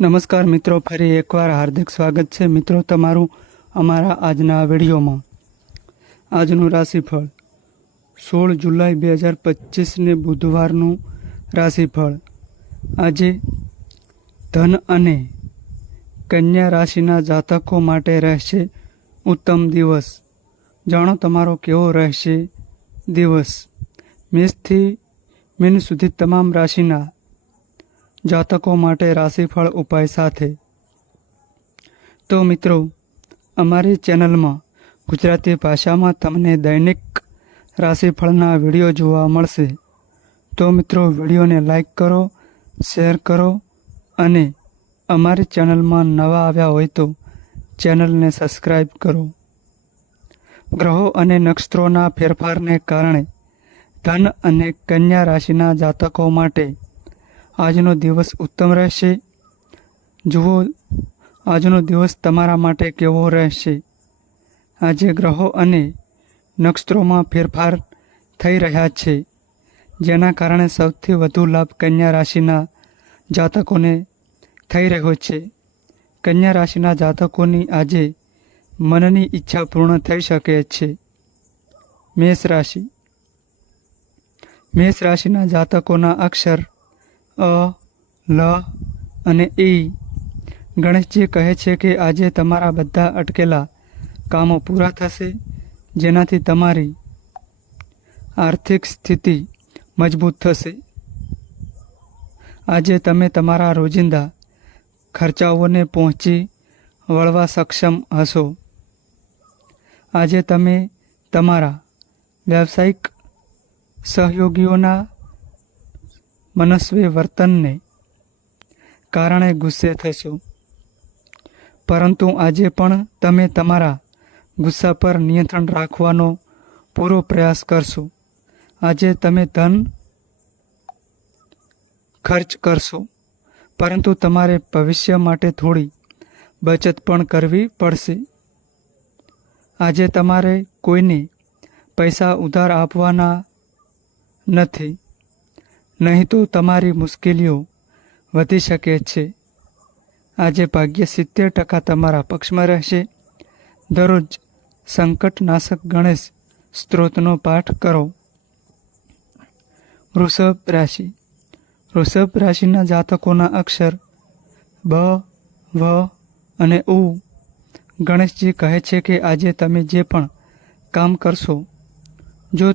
નમસ્કાર મિત્રો, ફરી એકવાર હાર્દિક સ્વાગત છે. મિત્રો, તમારું અમારા આજના વિડીયોમાં. આજનું રાશિફળ. સોળ જુલાઈ બે હજાર પચીસને બુધવારનું રાશિફળ. આજે ધન અને કન્યા રાશિના જાતકો માટે રહેશે ઉત્તમ દિવસ. જાણો તમારો કેવો રહેશે દિવસ? મેષથી મીન સુધી તમામ રાશિના જાતકો માટે રાશિફળ ઉપાય સાથે. તો મિત્રો, અમારી ચેનલમાં ગુજરાતી ભાષામાં તમને દૈનિક રાશિફળના વીડિયો જોવા મળશે. તો મિત્રો, વિડીયોને લાઈક કરો, શેર કરો અને અમારી ચેનલમાં નવા આવ્યા હોય તો ચેનલને સબસ્ક્રાઈબ કરો. ગ્રહો અને નક્ષત્રોના ફેરફારને કારણે ધન અને કન્યા રાશિના જાતકો માટે આજનો દિવસ ઉત્તમ રહેશે? જુઓ, આજનો દિવસ તમારા માટે કેવો રહેશે? આજે ગ્રહો અને નક્ષત્રોમાં ફેરફાર થઈ રહ્યા છે, જેના કારણે સૌથી વધુ લાભ કન્યા રાશિના જાતકોને થઈ રહ્યો છે. કન્યા રાશિના જાતકોની આજે મનની ઈચ્છા પૂર્ણ થઈ શકે છે. મેષ રાશિ. મેષ રાશિના જાતકોના અક્ષર અ, લ અને ઈ ગણેશજી કહે છે કે આજે તમારા બધા અટકેલા કામો પૂરા થશે, જેનાથી તમારી આર્થિક સ્થિતિ મજબૂત થશે. આજે તમે તમારા રોજિંદા ખર્ચાઓને પહોંચી વળવા સક્ષમ હશો. આજે તમે તમારા વ્યવસાયિક સહયોગીઓના મનસ્વી વર્તનને કારણે ગુસ્સે થશો. પરંતુ આજે પણ તમે તમારા ગુસ્સા પર નિયંત્રણ રાખવાનો પૂરો પ્રયાસ કરશો. આજે તમે ધન ખર્ચ કરશો. પરંતુ તમારે ભવિષ્ય માટે થોડી બચત પણ કરવી પડશે. આજે તમારે કોઈને પૈસા ઉધાર આપવાના નથી. નહીં તો તમારી મુશ્કેલીઓ વધી શકે છે. આજે ભાગ્ય સિત્તેર ટકા તમારા પક્ષમાં રહેશે. દરરોજ સંકટનાશક ગણેશ સ્ત્રોતનો પાઠ કરો. વૃષભ રાશિ. વૃષભ રાશિના જાતકોના અક્ષર બ, વ અને ઉ ગણેશજી કહે છે કે આજે તમે જે પણ કામ કરશો, જો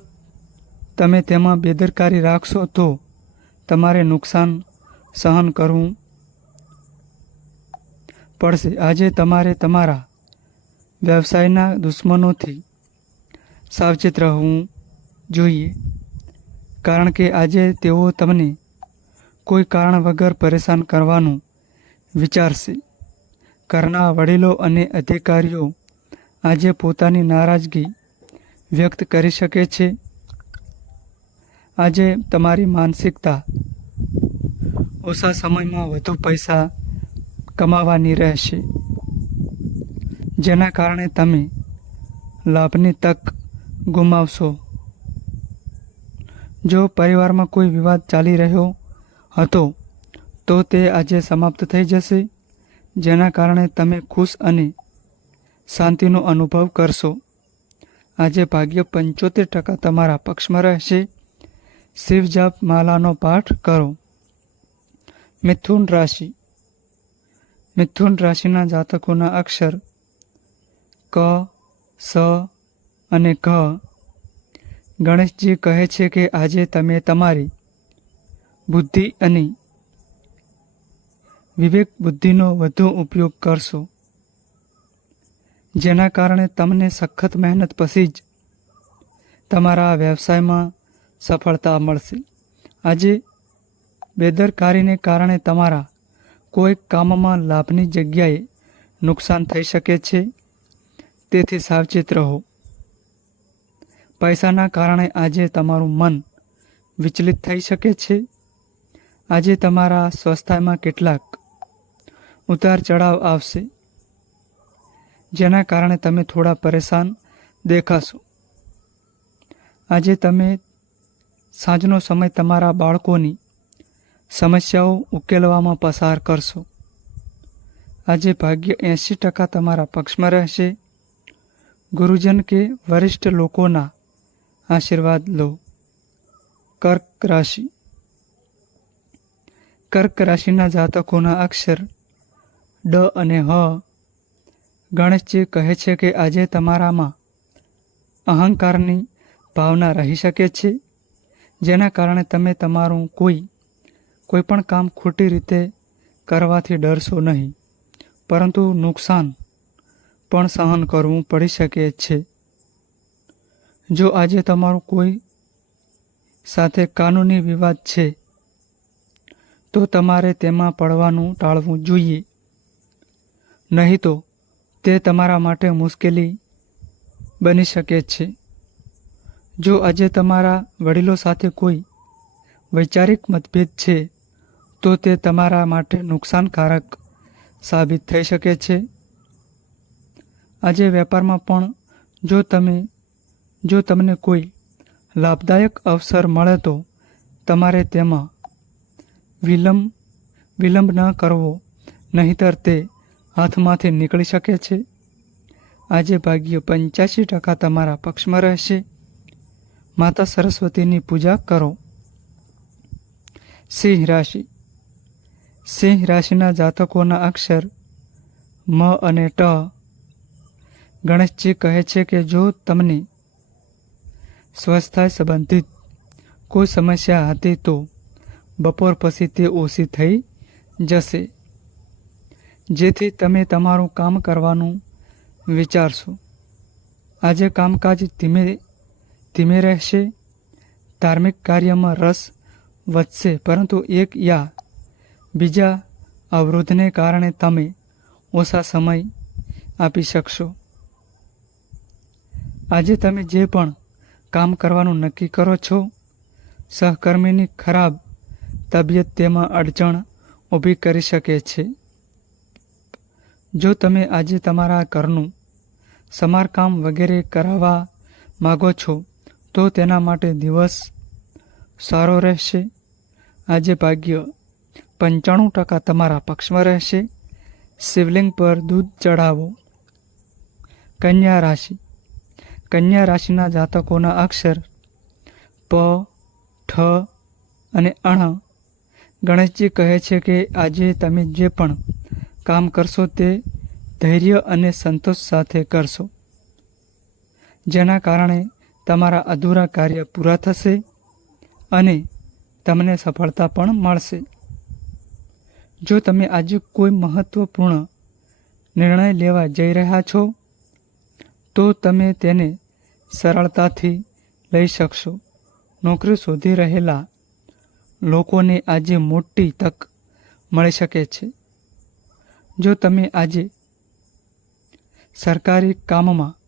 તમે તેમાં બેદરકારી રાખશો તો તમારે નુકસાન સહન કરવું પડશે. આજે તમારે તમારા વ્યવસાયના દુશ્મનોથી સાવચેત રહેવું જોઈએ. કારણ કે આજે તેઓ તમને કોઈ કારણ વગર પરેશાન કરવાનું વિચારશે. ઘરના વડીલો અને અધિકારીઓ આજે પોતાની નારાજગી વ્યક્ત કરી શકે છે. આજે તમારી માનસિકતા ઓછા સમયમાં વધુ પૈસા કમાવાની રહેશે. જેના કારણે તમે લાભની તક ગુમાવશો. જો પરિવારમાં કોઈ વિવાદ ચાલી રહ્યો હતો, તો તે આજે સમાપ્ત થઈ જશે, જેના કારણે તમે ખુશ અને શાંતિનો અનુભવ કરશો. આજે ભાગ્ય પંચોતેર ટકા તમારા પક્ષમાં રહેશે. શિવજાપ માલાનો પાઠ કરો. મિથુન રાશિ. મિથુન રાશિના જાતકોના અક્ષર ક, સ અને ઘ. ગણેશજી કહે છે કે આજે તમે તમારી બુદ્ધિ અને વિવેક બુદ્ધિનો વધુ ઉપયોગ કરશો. જેના કારણે તમને સખત મહેનત પછી જ તમારા વ્યવસાયમાં સફળતા મળશે. આજે બેદરકારીને કારણે તમારા કોઈ કામમાં લાભની જગ્યાએ નુકસાન થઈ શકે છે. તેથી સાવચેત રહો. પૈસાના કારણે આજે તમારું મન વિચલિત થઈ શકે છે. આજે તમારા સ્વાસ્થ્યમાં કેટલાક ઉતાર ચઢાવ આવશે, જેના કારણે તમે થોડા પરેશાન દેખાશો. આજે તમે સાંજનો સમય તમારા બાળકોની સમસ્યાઓ ઉકેલવામાં પસાર કરશો. આજે ભાગ્ય એંશી ટકા તમારા પક્ષમાં રહેશે. ગુરુજન કે વરિષ્ઠ લોકોના આશીર્વાદ લો. કર્ક રાશિ. કર્ક રાશિના જાતકોના અક્ષર ડ અને હ ગણેશજી કહે છે કે આજે તમારામાં અહંકારની ભાવના રહી શકે છે. જેના કારણે તમે તમારું કોઈ કોઈ પણ કામ ખોટી રીતે કરવાથી ડરશો નહીં. પરંતુ નુકસાન પણ સહન કરવું પડી શકે છે. જો આજે તમારું કોઈ સાથે કાનૂની વિવાદ છે, તો તમારે તેમાં પડવાનું ટાળવું જોઈએ. નહીં તો તે તમારા માટે મુશ્કેલી બની શકે છે. જો આજે તમારા વડીલો સાથે કોઈ વૈચારિક મતભેદ છે, તો તે તમારા માટે નુકસાનકારક સાબિત થઈ શકે છે. આજે વેપારમાં પણ જો તમે, જો તમને કોઈ લાભદાયક અવસર મળે તો તમારે તેમાં વિલંબ વિલંબ ન કરવો, નહીંતર તે હાથમાંથી નીકળી શકે છે. આજે ભાગ્ય પંચ્યાસી ટકા તમારા પક્ષમાં રહેશે. માતા સરસ્વતીની પૂજા કરો. સિંહ રાશિ. સિંહ રાશિના જાતકોના અક્ષર મ અને ટ. ગણેશજી કહે છે કે જો તમને સ્વસ્થતા સંબંધિત કોઈ સમસ્યા હતી તો બપોર પછી તે ઓછી થઈ જશે. જેથી તમે તમારું કામ કરવાનું વિચારશો. આજે કામકાજ ધીમે ધીમે રહેશે. ધાર્મિક કાર્યમાં રસ વધશે, પરંતુ એક યા બીજા અવરોધને કારણે તમે ઓછા સમય આપી શકશો. આજે તમે જે પણ કામ કરવાનું નક્કી કરો છો, સહકર્મીની ખરાબ તબિયત તેમાં અડચણ ઊભી કરી શકે છે. જો તમે આજે તમારા ઘરનું સમારકામ વગેરે કરાવવા માગો છો તો તેના માટે દિવસ સારો રહેશે. આજે ભાગ્ય પંચાણું ટકા તમારા પક્ષમાં રહેશે. શિવલિંગ પર દૂધ ચઢાવો. કન્યા રાશિ. કન્યા રાશિના જાતકોના અક્ષર પ, ઠ અને અણ. ગણેશજી કહે છે કે આજે તમે જે પણ કામ કરશો તે ધૈર્ય અને સંતોષ સાથે કરશો. જેના કારણે તમારા અધૂરા કાર્ય પૂરા થશે અને તમને સફળતા પણ મળશે. જો તમે આજે કોઈ મહત્વપૂર્ણ નિર્ણય લેવા જઈ રહ્યા છો, તો તમે તેને સરળતાથી લઈ શકશો. નોકરી શોધી રહેલા લોકોને આજે મોટી તક મળી શકે છે. જો તમે આજે સરકારી કામમાં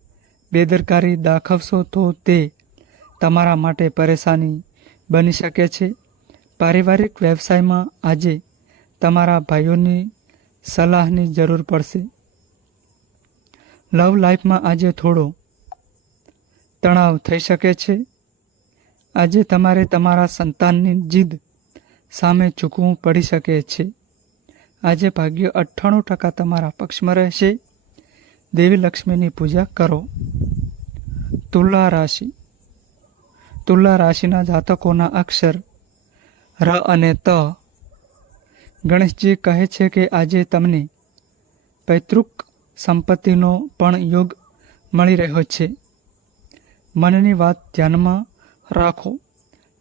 બેદરકારી દાખવશો તો તે તમારા માટે પરેશાની બની શકે છે. પારિવારિક વ્યવસાયમાં આજે તમારા ભાઈઓની સલાહની જરૂર પડશે. લવ લાઈફમાં આજે થોડો તણાવ થઈ શકે છે. આજે તમારે તમારા સંતાનની જીદ સામે ચૂકવું પડી શકે છે. આજે ભાગ્ય અઠ્ઠાણું ટકા તમારા પક્ષમાં રહેશે. દેવી લક્ષ્મીની પૂજા કરો. તુલા રાશિ. તુલા રાશિના જાતકોના અક્ષર ર અને ત. ગણેશજી કહે છે કે આજે તમને પૈતૃક સંપત્તિનો પણ યોગ મળી રહ્યો છે. મનની વાત ધ્યાનમાં રાખો.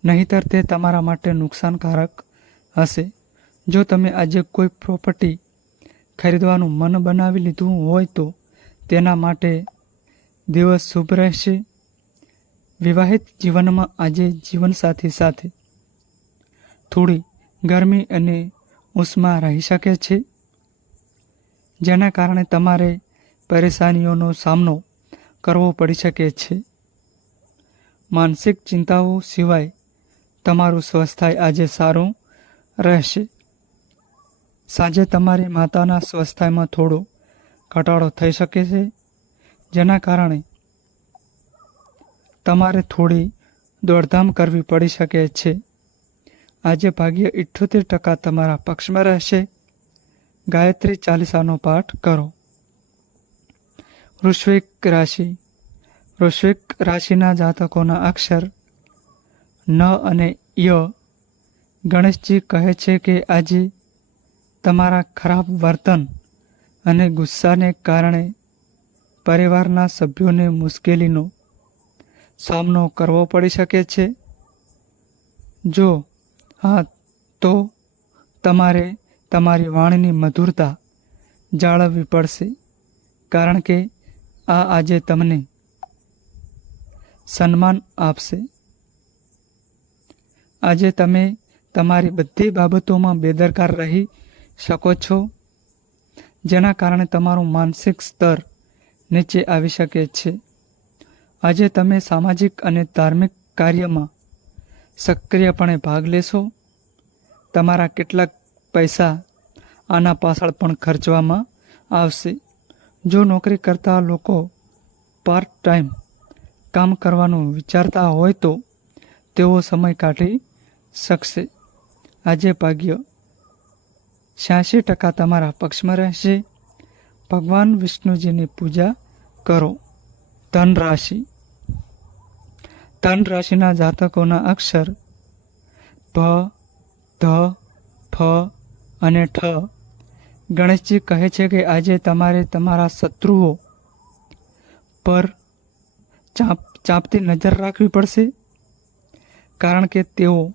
નહીંતર તે તમારા માટે નુકસાનકારક હશે. જો તમે આજે કોઈ પ્રોપર્ટી ખરીદવાનું મન બનાવી લીધું હોય તો તેના માટે દિવસ શુભ રહેશે. વિવાહિત જીવનમાં આજે જીવનસાથી સાથે થોડી ગરમી અને ઉષ્મા રહી શકે છે, જેના કારણે તમારે પરેશાનીઓનો સામનો કરવો પડી શકે છે. માનસિક ચિંતાઓ સિવાય તમારું સ્વસ્થાય આજે સારું રહેશે. સાંજે તમારી માતાના સ્વસ્થાયમાં થોડો ઘટાડો થઈ શકે છે? જેના કારણે તમારે થોડી દોડધામ કરવી પડી શકે છે. આજે ભાગ્ય ઇઠ્યોતેર ટકા તમારા પક્ષમાં રહેશે. ગાયત્રી ચાલીસાનો પાઠ કરો. વૃશ્વિક રાશિ. વૃશ્વિક રાશિના જાતકોના અક્ષર ન અને ય ગણેશજી કહે છે કે આજે તમારા ખરાબ વર્તન અને ગુસ્સાને કારણે પરિવારના સભ્યોને મુશ્કેલીનો સામનો કરવો પડી શકે છે. જો હા, તો તમારે તમારી વાણીની મધુરતા જાળવવી પડશે, કારણ કે આ આજે તમને સન્માન આપશે. આજે તમે તમારી બધી બાબતોમાં બેદરકાર રહી શકો છો. જેના કારણે તમારું માનસિક સ્તર નીચે આવી શકે છે. આજે તમે સામાજિક અને ધાર્મિક કાર્યમાં સક્રિયપણે ભાગ લેશો. તમારા કેટલાક પૈસા આના પાછળ પણ ખર્ચવામાં આવશે. જો નોકરી કરતા લોકો પાર્ટ ટાઈમ કામ કરવાનું વિચારતા હોય તો તેઓ સમય કાઢી શકશે. આજે ભાગ્ય છ્યાસી ટકા તમારા પક્ષમાં રહેશે. ભગવાન વિષ્ણુજીની પૂજા કરો. ધન રાશિ ધન રાશિના જાતકોના અક્ષર ભ ધ, ફ અને ઠ. ગણેશજી કહે છે કે આજે તમારે તમારા શત્રુઓ પર ચાંપ, ચાંપતી નજર રાખવી પડશે. કારણ કે તેઓ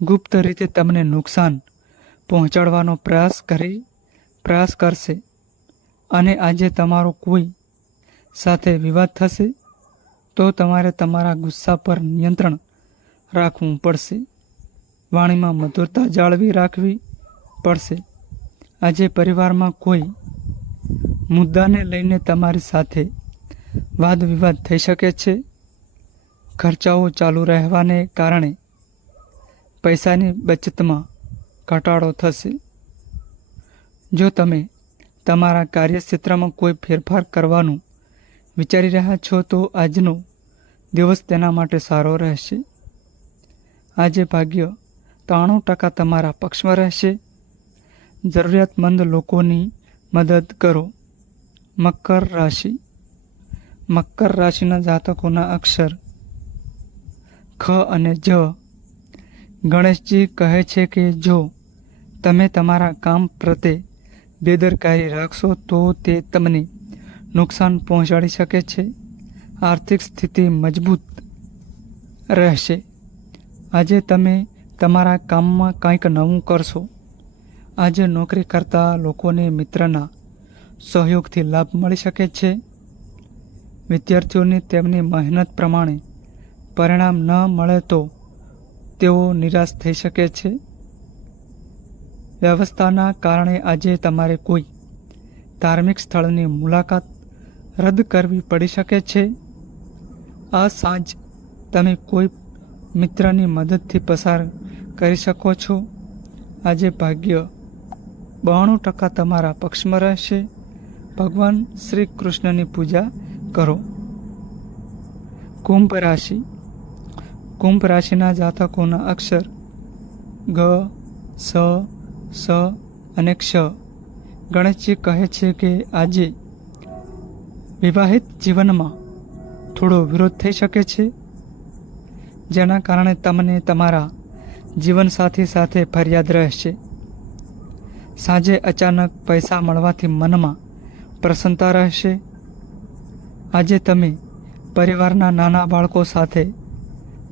ગુપ્ત રીતે તમને નુકસાન પહોંચાડવાનો પ્રયાસ કરી, પ્રયાસ કરશે અને આજે તમારો કોઈ સાથે વિવાદ થશે તો તમારે તમારા ગુસ્સા પર નિયંત્રણ રાખવું પડશે. વાણીમાં મધુરતા જાળવી રાખવી પડશે. આજે પરિવારમાં કોઈ મુદ્દાને લઈને તમારી સાથે વાદ વિવાદ થઈ શકે છે? ખર્ચાઓ ચાલુ રહેવાને કારણે પૈસાની બચતમાં ઘટાડો થશે? જો તમે તમારા કાર્યક્ષેત્રમાં કોઈ ફેરફાર કરવાનું વિચારી રહ્યા છો, તો આજનો દિવસ તેના માટે સારો રહેશે. આજે ભાગ્ય ત્રાણું ટકા તમારા પક્ષમાં રહેશે. જરૂરિયાતમંદ લોકોની મદદ કરો. મકર રાશિ. મકર રાશિના જાતકોના અક્ષર ખ અને જ ગણેશજી કહે છે કે જો તમે તમારા કામ પ્રત્યે બેદરકારી રાખશો તો તે તમને નુકસાન પહોંચાડી શકે છે. આર્થિક સ્થિતિ મજબૂત રહેશે. આજે તમે તમારા કામમાં કંઈક નવું કરશો. આજે નોકરી કરતા લોકોને મિત્રના સહયોગથી લાભ મળી શકે છે. વિદ્યાર્થીઓને તેમની મહેનત પ્રમાણે પરિણામ ન મળે તો તેઓ નિરાશ થઈ શકે છે? વ્યવસ્થાના કારણે આજે તમારે કોઈ ધાર્મિક સ્થળની મુલાકાત રદ કરવી પડી શકે છે? આ સાંજ તમે કોઈ મિત્રની મદદથી પસાર કરી શકો છો? આજે ભાગ્ય બાણું ટકા તમારા પક્ષમાં રહેશે. ભગવાન શ્રી કૃષ્ણની પૂજા કરો. કુંભ રાશિ કુંભ રાશિના જાતકોના અક્ષર ગ, સ સ અને ક્ષ. ગણેશજી કહે છે કે આજે વિવાહિત જીવનમાં થોડો વિરોધ થઈ શકે છે, જેના કારણે તમને તમારા જીવનસાથી સાથે ફરિયાદ રહેશે. સાંજે અચાનક પૈસા મળવાથી મનમાં પ્રસન્નતા રહેશે. આજે તમે પરિવારના નાના બાળકો સાથે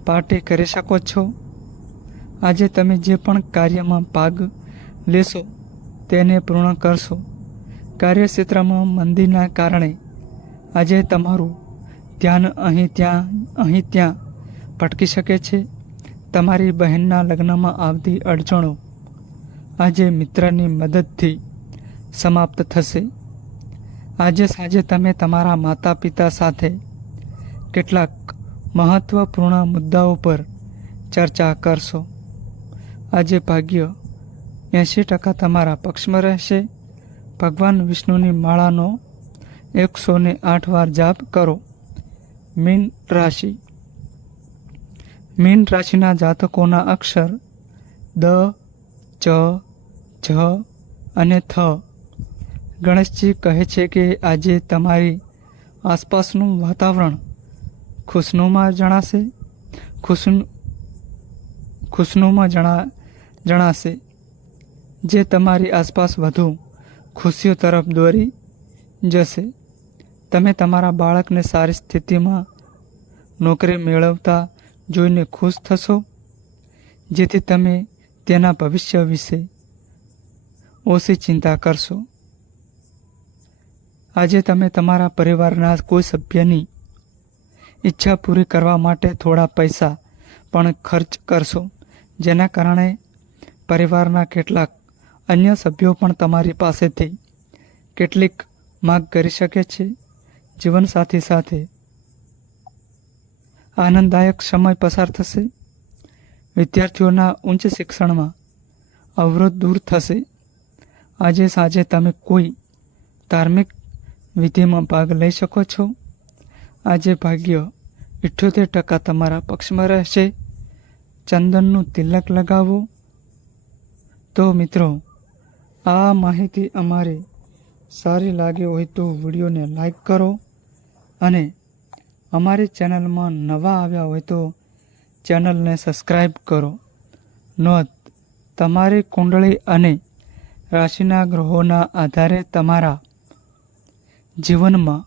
પાર્ટી કરી શકો છો? આજે તમે જે પણ કાર્યમાં ભાગ લેશો, તેને પૂર્ણ કરશો. કાર્યક્ષેત્રમાં મંદીના કારણે આજે તમારું ધ્યાન અહીં ત્યાં અહીં ત્યાં ભટકી શકે છે. તમારી બહેનના લગ્નમાં આવતી અડચણો આજે મિત્રની મદદથી સમાપ્ત થશે. આજે સાંજે તમે તમારા માતા પિતા સાથે કેટલાક મહત્વપૂર્ણ મુદ્દાઓ પર ચર્ચા કરશો. આજે ભાગ્ય એંશી ટકા તમારા પક્ષમાં રહેશે. ભગવાન વિષ્ણુની માળાનો એકસો ને આઠ વાર જાપ કરો. મીન રાશિ. મીન રાશિના જાતકોના અક્ષર દ, ચ, જ અને થ. ગણેશજી કહે છે કે આજે તમારી આસપાસનું વાતાવરણ ખુશનુમા જણાશે? ખુશન, ખુશનુમા જણા, જણાશે. જે તમારી આસપાસ વધુ ખુશીઓ તરફ દોરી જશે. તમે તમારા બાળકને સારી સ્થિતિમાં નોકરી મેળવતા જોઈને ખુશ થશો, જેથી તમે તેના ભવિષ્ય વિશે ઓછી ચિંતા કરશો. આજે તમે તમારા પરિવારના કોઈ સભ્યની ઈચ્છા પૂરી કરવા માટે થોડા પૈસા પણ ખર્ચ કરશો. જેના કારણે પરિવારના કેટલાક અન્ય સભ્યો પણ તમારી પાસેથી કેટલીક માગ કરી શકે છે. જીવનસાથી સાથે આનંદદાયક સમય પસાર થશે. વિદ્યાર્થીઓના ઉચ્ચ શિક્ષણમાં અવરોધ દૂર થશે. આજે સાંજે તમે કોઈ ધાર્મિક વિધિમાં ભાગ લઈ શકો છો? આજે ભાગ્ય. ઇઠ્યોતેર ટકા તમારા પક્ષમાં રહેશે. ચંદનનું તિલક લગાવો. તો મિત્રો, આ માહિતી અમારી સારી લાગી હોય તો વિડીયોને લાઈક કરો અને અમારી ચેનલમાં નવા આવ્યા હોય તો ચેનલને સબસ્ક્રાઈબ કરો. નોંધ, તમારી કુંડળી અને રાશિના ગ્રહોના આધારે તમારા જીવનમાં